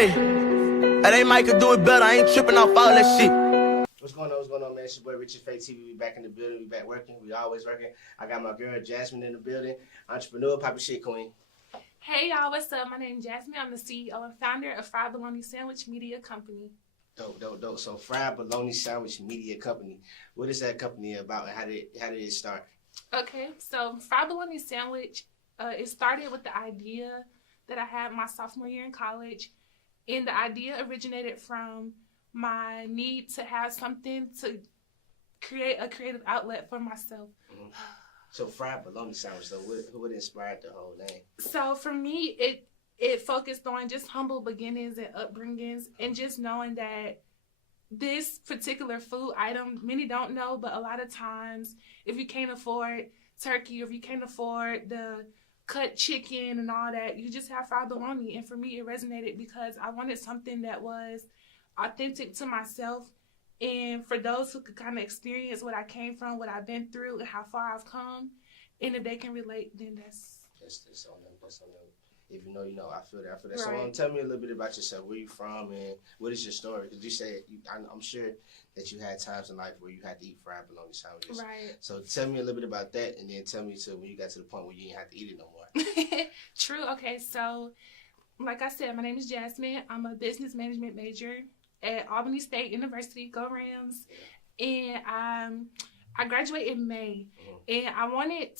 Hey, they might could do it better. I ain't tripping off all that shit. What's going on? What's going on, man? It's your boy Richard Faye TV. We back in the building. We back working. We always working. I got my girl Jasmine in the building. Entrepreneur, Papa Shit Queen. Hey y'all, what's up? My name is Jasmine. I'm the CEO and founder of Fried Bologna Sandwich Media Company. Dope. So Fried Bologna Sandwich Media Company. What is that company about and how did it start? Okay, so Fried Bologna Sandwich, it started with the idea that I had my sophomore year in college. And the idea originated from my need to have something to create a creative outlet for myself. Mm-hmm. So Fried Bologna Sandwich, so what inspired the whole name? So for me, it focused on just humble beginnings and upbringings and just knowing that this particular food item, many don't know, but a lot of times if you can't afford turkey, or if you can't afford the cut chicken and all that, you just have fried bologna. And for me, it resonated because I wanted something that was authentic to myself, and for those who could kind of experience what I came from, what I've been through, and how far I've come. And if they can relate, then that's on them. That's on them. If you know, you know. I feel that. Right. So tell me a little bit about yourself. Where you from and what is your story? Because you said, I'm sure that you had times in life where you had to eat fried bologna sandwiches. right. So tell me a little bit about that, and then tell me when you got to the point where you didn't have to eat it no more. True. Okay, so like I said, my name is Jasmine. I'm a business management major at Albany State University. Go Rams! And I graduated in May, and I wanted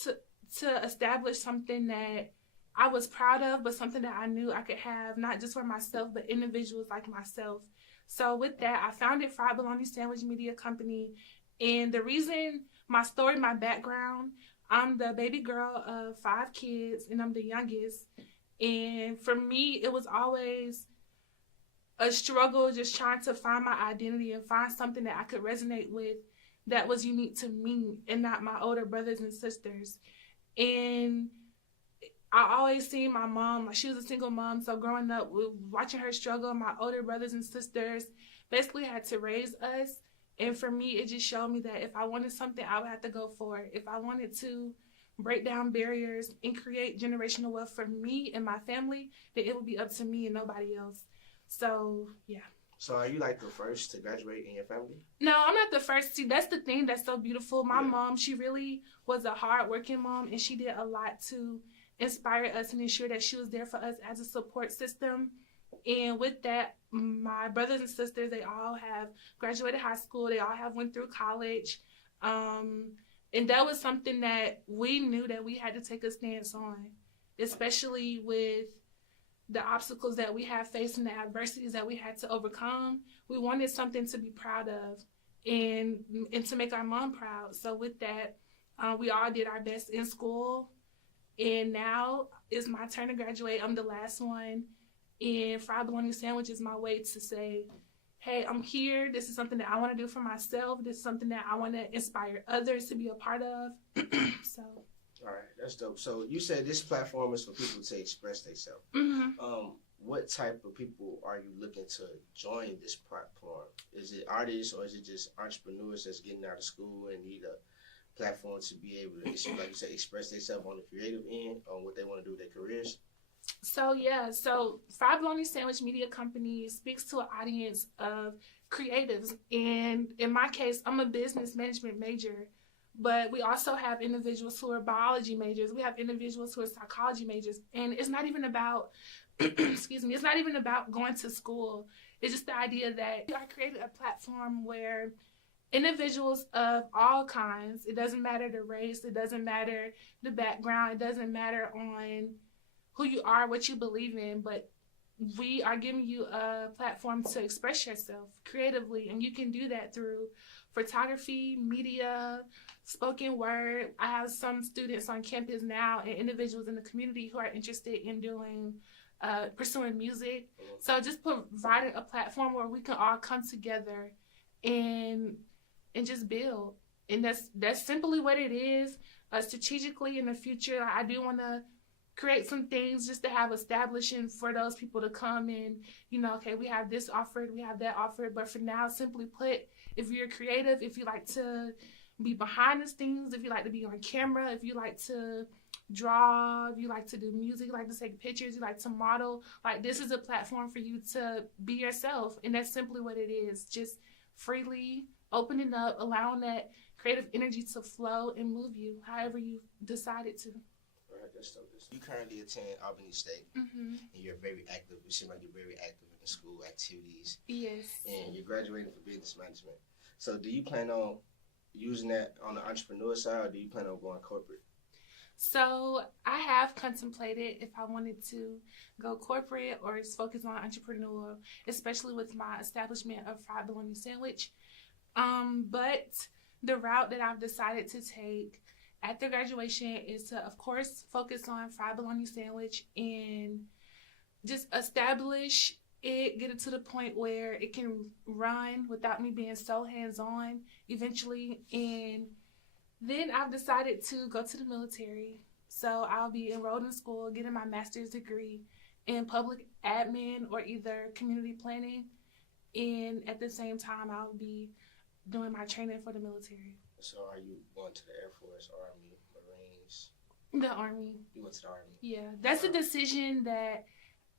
to establish something that I was proud of, but something that I knew I could have, not just for myself, but individuals like myself. So with that, I founded Fried Bologna Sandwich Media Company. And the reason, my story, my background, I'm the baby girl of 5 kids, and I'm the youngest. And for me, it was always a struggle just trying to find my identity and find something that I could resonate with that was unique to me and not my older brothers and sisters. And I always seen my mom, like she was a single mom, so growing up, watching her struggle, my older brothers and sisters basically had to raise us. And for me, it just showed me that if I wanted something, I would have to go for it. If I wanted to break down barriers and create generational wealth for me and my family, then it would be up to me and nobody else. So, yeah. So are you like the first to graduate in your family? No, I'm not the first. See, that's the thing that's so beautiful. My mom, she really was a hard-working mom, and she did a lot to inspire us and ensure that she was there for us as a support system. And with that, my brothers and sisters, they all have graduated high school. They all have went through college. And that was something that we knew that we had to take a stance on, especially with the obstacles that we have faced and the adversities that we had to overcome. We wanted something to be proud of and to make our mom proud. So with that, we all did our best in school. And now it's my turn to graduate. I'm the last one. And Fried Bologna Sandwich is my way to say, hey, I'm here. This is something that I want to do for myself. This is something that I want to inspire others to be a part of. So. All right, that's dope. So you said this platform is for people to express themselves. Mm-hmm. What type of people are you looking to join this platform? Is it artists or is it just entrepreneurs that's getting out of school and need a platform to be able to, like you said, express themselves on the creative end on what they want to do with their careers? So Fried Bologna Sandwich Media Company speaks to an audience of creatives. And in my case, I'm a business management major, but we also have individuals who are biology majors. We have individuals who are psychology majors. And it's not even about, it's not even about going to school. It's just the idea that I created a platform where individuals of all kinds, it doesn't matter the race, it doesn't matter the background, it doesn't matter on who you are, what you believe in, but we are giving you a platform to express yourself creatively, and you can do that through photography, media, spoken word. I have some students on campus now and individuals in the community who are interested in doing pursuing music. So just providing a platform where we can all come together and just build. And that's simply what it is. Strategically in the future, I do want to create some things just to have establishing for those people to come in, okay, we have this offered, we have that offered. But for now, simply put, if you're creative, if you like to be behind the scenes, if you like to be on camera, if you like to draw, if you like to do music, you like to take pictures, you like to model, like this is a platform for you to be yourself. And that's simply what it is. Just freely opening up, allowing that creative energy to flow and move you however you decided to. Right, that's dope. You currently attend Albany State, and you're very active. You seem like you're very active in the school activities. Yes. And you're graduating for business management. So do you plan on using that on the entrepreneur side, or do you plan on going corporate? So I have contemplated if I wanted to go corporate or just focus on entrepreneur, especially with my establishment of fried bologna sandwich. But the route that I've decided to take after graduation is to, of course, focus on fried bologna sandwich and just establish it, get it to the point where it can run without me being so hands-on eventually. And then I've decided to go to the military. So I'll be enrolled in school, getting my master's degree in public admin or either community planning. And at the same time, I'll be doing my training for the military. So are you going to the Air Force, Army, Marines? The Army. You went to the Army? Yeah, that's a decision that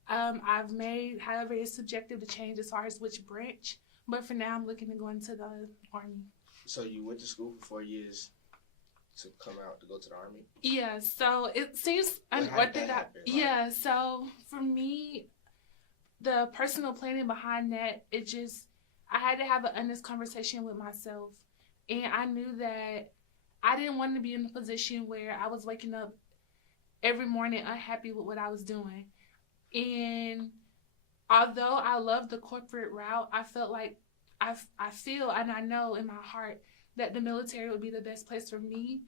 I've made. However, it's subjective to change as far as which branch. But for now, I'm looking to go into the Army. So you went to school for 4 years to come out to go to the Army? Yeah, so it seems unorthodox. Yeah, so for me, the personal planning behind that, I had to have an honest conversation with myself. And I knew that I didn't want to be in a position where I was waking up every morning unhappy with what I was doing. And although I love the corporate route, I felt like I feel and I know in my heart that the military would be the best place for me.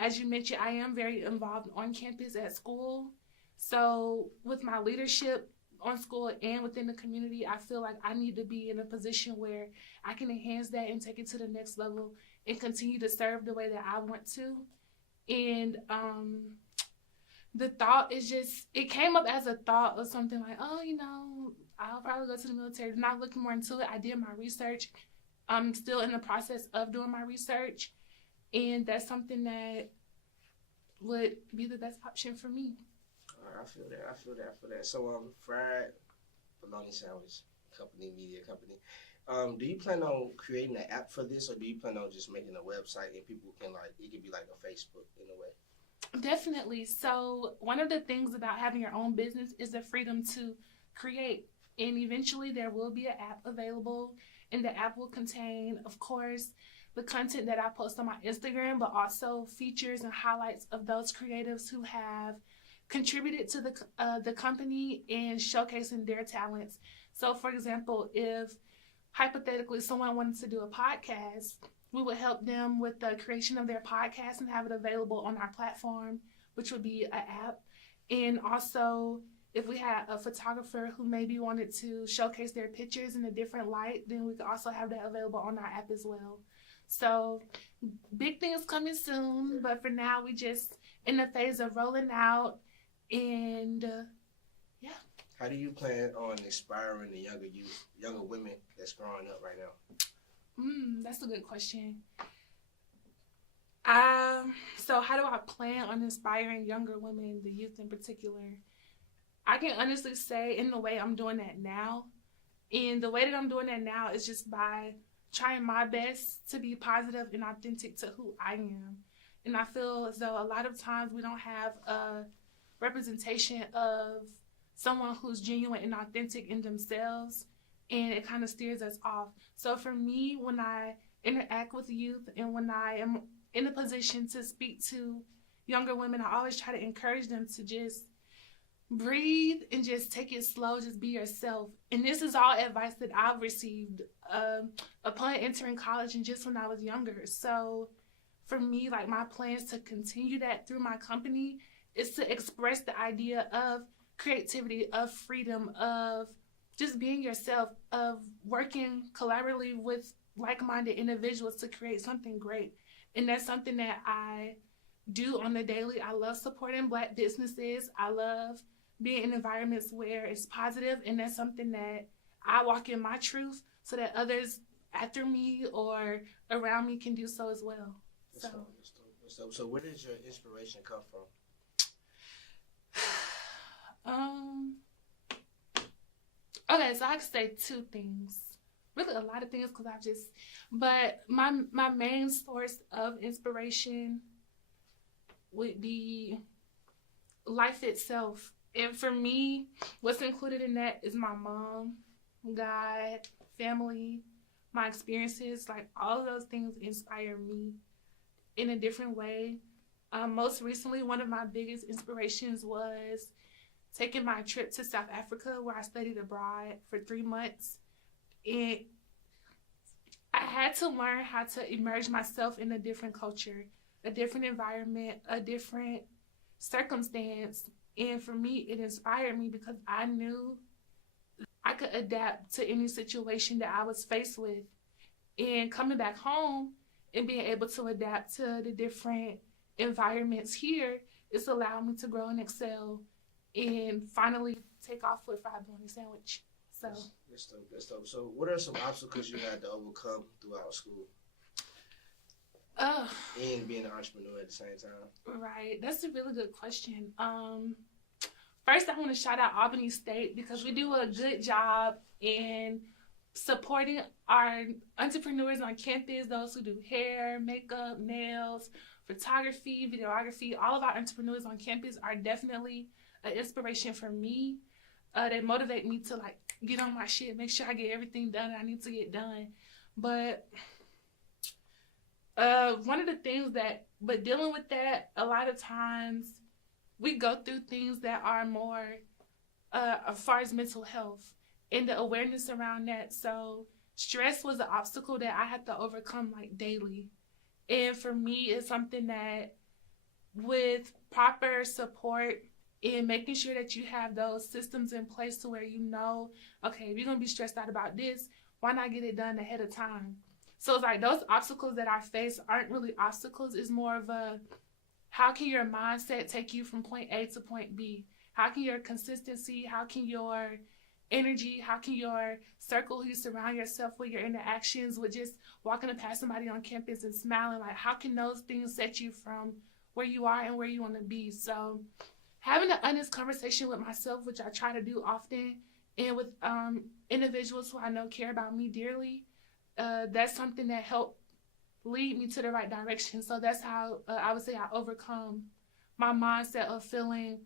As you mentioned, I am very involved on campus at school. So with my leadership on school and within the community, I feel like I need to be in a position where I can enhance that and take it to the next level and continue to serve the way that I want to. And the thought is it came up as a thought of something like, I'll probably go to the military. Not looking more into it. I did my research. I'm still in the process of doing my research. And that's something that would be the best option for me. I feel that. So, fried bologna sandwich company, media company. Do you plan on creating an app for this, or do you plan on just making a website and people can it could be like a Facebook in a way? Definitely. So one of the things about having your own business is the freedom to create. And eventually there will be an app available, and the app will contain, of course, the content that I post on my Instagram, but also features and highlights of those creatives who have contributed to the company and showcasing their talents. So, for example, if hypothetically someone wanted to do a podcast, we would help them with the creation of their podcast and have it available on our platform, which would be an app. And also, if we had a photographer who maybe wanted to showcase their pictures in a different light, then we could also have that available on our app as well. So big things coming soon, but for now we just in the phase of rolling out. And yeah. How do you plan on inspiring the younger women that's growing up right now? That's a good question. So how do I plan on inspiring younger women, the youth in particular? I can honestly say in the way I'm doing that now. And the way that I'm doing that now is just by trying my best to be positive and authentic to who I am. And I feel as though a lot of times we don't have a representation of someone who's genuine and authentic in themselves, and it kind of steers us off. So for me, when I interact with youth and when I am in a position to speak to younger women, I always try to encourage them to just breathe and just take it slow, just be yourself. And this is all advice that I've received upon entering college and just when I was younger. So for me, like my plans to continue that through my company is to express the idea of creativity, of freedom, of just being yourself, of working collaboratively with like-minded individuals to create something great. And that's something that I do on the daily. I love supporting Black businesses. I love being in environments where it's positive, and that's something that I walk in my truth so that others after me or around me can do so as well. So where does your inspiration come from? Um. Okay, so I could say two things. Really, a lot of things because but my main source of inspiration would be life itself. And for me, what's included in that is my mom, God, family, my experiences. Like all of those things inspire me in a different way. Most recently, one of my biggest inspirations was taking my trip to South Africa where I studied abroad for 3 months. And I had to learn how to immerse myself in a different culture, a different environment, a different circumstance. And for me, it inspired me because I knew I could adapt to any situation that I was faced with. And coming back home and being able to adapt to the different environments here, it's allowed me to grow and excel and finally take off with fried bologna sandwich. So That's dope. That's dope. So, what are some obstacles you had to overcome throughout school and being an entrepreneur at the same time? Right, that's a really good question. First, I want to shout out Albany State because we do a good job in supporting our entrepreneurs on campus, those who do hair, makeup, nails, photography, videography. All of our entrepreneurs on campus are definitely an inspiration for me. They motivate me to like get on my shit, make sure I get everything done that I need to get done. But one of the things but dealing with that, a lot of times we go through things that are more as far as mental health and the awareness around that. So stress was an obstacle that I had to overcome like daily. And for me, it's something that with proper support and making sure that you have those systems in place to where you know, okay, if you're going to be stressed out about this, why not get it done ahead of time? So it's like those obstacles that I face aren't really obstacles. It's more of a, how can your mindset take you from point A to point B? How can your consistency, how can your energy, how can your circle who you surround yourself with, your interactions with just walking past somebody on campus and smiling, like how can those things set you from where you are and where you want to be? So having an honest conversation with myself, which I try to do often, and with individuals who I know care about me dearly, that's something that helped lead me to the right direction. So that's how I would say I overcome my mindset of feelings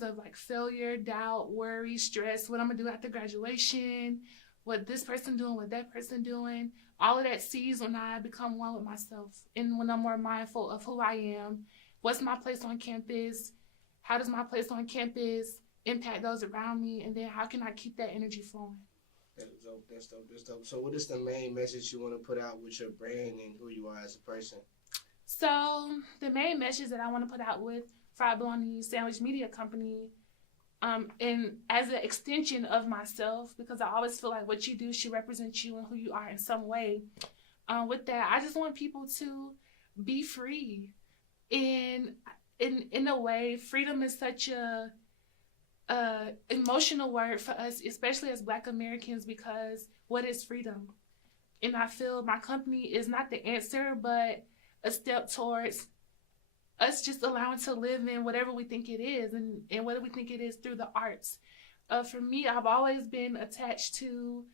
of like failure, doubt, worry, stress, what I'm gonna do after graduation, what this person doing, what that person doing. All of that sees when I become one with myself and when I'm more mindful of who I am, what's my place on campus, how does my place on campus impact those around me, and then how can I keep that energy flowing? That's dope. That's dope. That's dope. So, what is the main message you want to put out with your brand and who you are as a person? So, the main message that I want to put out with Fried Bologna Sandwich Media Company, and as an extension of myself, because I always feel like what you do should represent you and who you are in some way. With that, I just want people to be free. In a way, freedom is such a emotional word for us, especially as Black Americans, because what is freedom? And I feel my company is not the answer, but a step towards us just allowing to live in whatever we think it is, and what we think it is through the arts. For me, I've always been attached to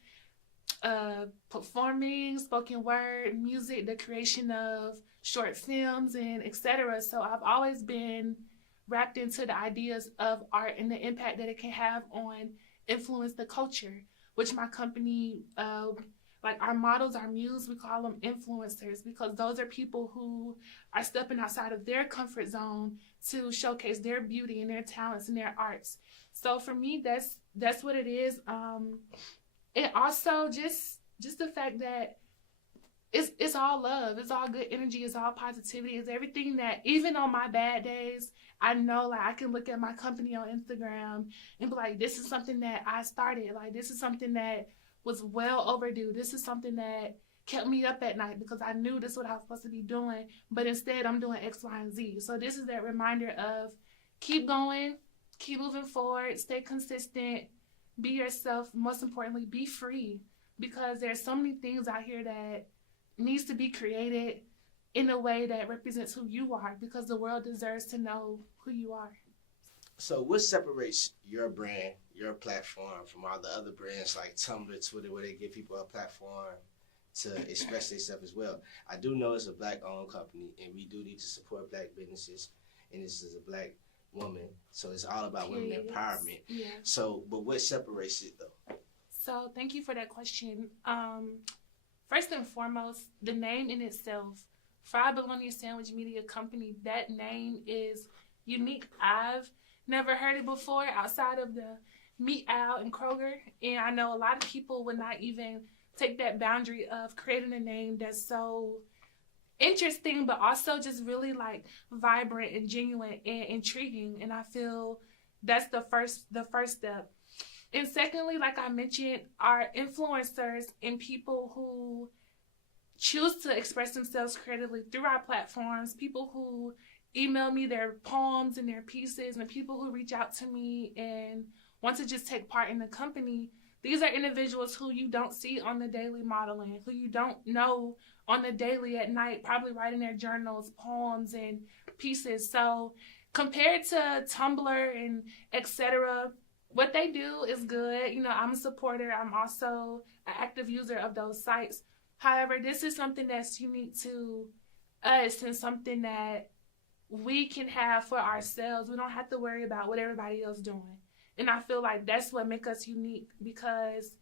performing, spoken word, music, the creation of short films, and etc. So I've always been wrapped into the ideas of art and the impact that it can have on influence the culture, which my company, like our models, our muse, we call them influencers, because those are people who are stepping outside of their comfort zone to showcase their beauty and their talents and their arts. So for me, that's what it is. And also just the fact that it's all love, it's all good energy, it's all positivity, it's everything that, even on my bad days, I know like I can look at my company on Instagram and be like, this is something that I started, like this is something that was well overdue, this is something that kept me up at night because I knew this is what I was supposed to be doing, but instead I'm doing X, Y, and Z. So this is that reminder of keep going, keep moving forward, stay consistent, be yourself, most importantly, be free, because there's so many things out here that needs to be created in a way that represents who you are, because the world deserves to know who you are. So what separates your brand, your platform from all the other brands like Tumblr, Twitter, where they give people a platform to express themselves as well? I do know it's a black-owned company, and we do need to support black businesses, and this is a black woman, so it's all about women empowerment. Yeah. So, but what separates it though? So thank you for that question. First and foremost, the name in itself, Fried Bologna Sandwich Media Company, that name is unique. I've never heard it before outside of the Meat Owl and Kroger, and I know a lot of people would not even take that boundary of creating a name that's so interesting, but also just really like vibrant and genuine and intriguing. And I feel that's the first step. And secondly, like I mentioned, our influencers and people who choose to express themselves creatively through our platforms, people who email me their poems and their pieces, and people who reach out to me and want to just take part in the company. These are individuals who you don't see on the daily modeling, who you don't know on the daily at night, probably writing their journals, poems, and pieces. So compared to Tumblr and etc., what they do is good. You know, I'm a supporter. I'm also an active user of those sites. However, this is something that's unique to us and something that we can have for ourselves. We don't have to worry about what everybody else is doing. And I feel like that's what makes us unique, because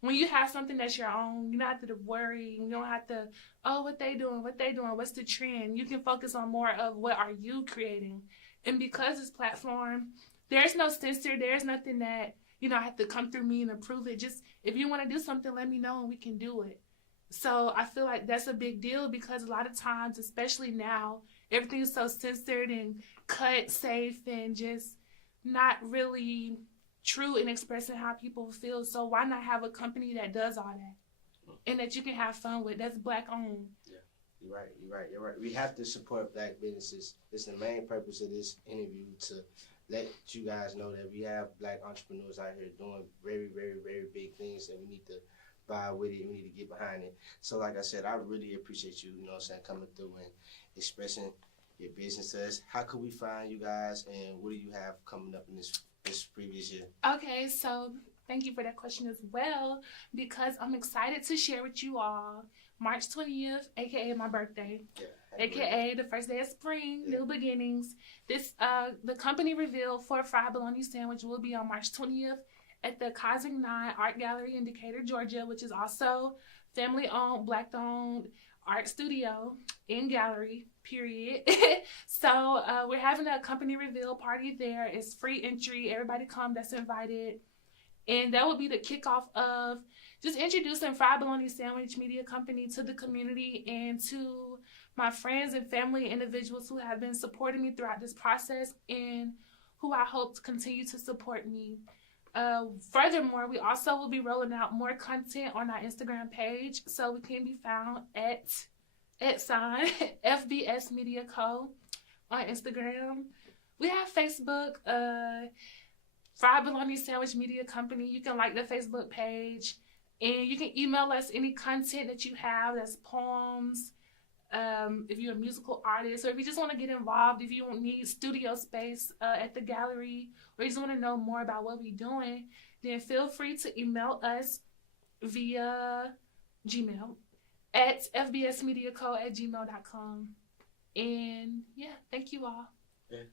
when you have something that's your own, you don't have to worry. You don't have to, what they doing, what's the trend. You can focus on more of what are you creating. And because this platform, there's no censor, there's nothing that, I have to come through me and approve it. Just if you want to do something, let me know and we can do it. So I feel like that's a big deal, because a lot of times, especially now, everything's so censored and cut safe and just not really true in expressing how people feel. So why not have a company that does all that and that you can have fun with, that's black owned? Yeah, you're right. We have to support black businesses. It's the main purpose of this interview, to let you guys know that we have black entrepreneurs out here doing very, very, very big things, and we need to buy with it. We need to get behind it. So like I said, I really appreciate you, coming through and expressing your business to us. How could we find you guys, and what do you have coming up in this previous year? Okay, so thank you for that question as well, because I'm excited to share with you all March 20th, aka my birthday, aka the first day of spring, new beginnings. This the company reveal for Fried Bologna Sandwich will be on March 20th at the Cosmic 9 Art Gallery in Decatur, Georgia, which is also family-owned, black-owned art studio and gallery, period. So we're having a company reveal party there. It's free entry. Everybody come that's invited. And that will be the kickoff of just introducing Fried Bologna Sandwich Media Company to the community and to my friends and family individuals who have been supporting me throughout this process and who I hope to continue to support me. Furthermore, we also will be rolling out more content on our Instagram page, so we can be found at FBS Media Co. on Instagram. We have Facebook, Fried Bologna Sandwich Media Company. You can like the Facebook page, and you can email us any content that you have, that's poems, if you're a musical artist, or if you just want to get involved, if you don't need studio space at the gallery, or you just want to know more about what we're doing, then feel free to email us via Gmail at fbsmediaco@gmail.com. And yeah, thank you all. Yeah.